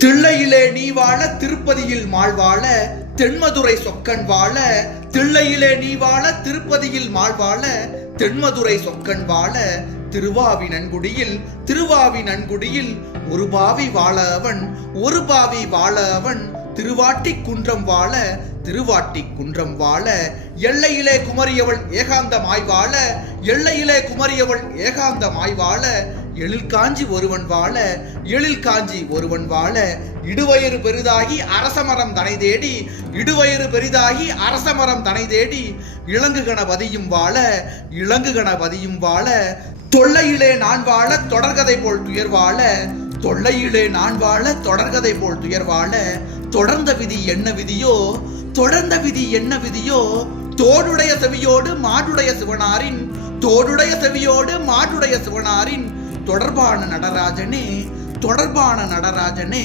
தில்லையிலே நீ வாழ திருப்பதியில் மாழ்வாழ தென்மதுரை சொக்கன் வாழ தில்லையிலே நீ வாழ திருப்பதியில் மாழ்வாழ தென்மதுரை சொக்கன் வாழ திருவாவி நன்குடியில் திருவாவி நன்குடியில் ஒரு பாவி வாழ அவன் ஒரு பாவி வாழ அவன் திருவாட்டி குன்றம் வாழ திருவாட்டி குன்றம் வாழ. எல்லையிலே குமரியவள் ஏகாந்தமாய் வாழ எல்லையிலே குமரியவள் ஏகாந்தமாய் வாழ எழில் காஞ்சி ஒருவன் வாழ எழில் காஞ்சி ஒருவன் வாழ இடுவயிறு பெரிதாகி அரசமரம் தனை தேடி இடுவயிறு பெரிதாகி அரசமரம் தனை தேடி இலங்கு கணபதியும் வாழ இலங்கு கணபதியும் வாழ தொல்லையிலே நான் வாழ தொடர்கதை போல் துயர் வாழ தொல்லையிலே நான் வாழ தொடர்கதை போல் துயர் வாழ தொடர்ந்த விதி என்ன விதியோ தொடர்ந்த விதி என்ன விதியோ தோடுடைய செவியோடு மாட்டுடைய சிவனாரின் தோடுடைய செவியோடு மாட்டுடைய சிவனாரின் தொடர்பான நடராஜனே தொடர்பான நடராஜனே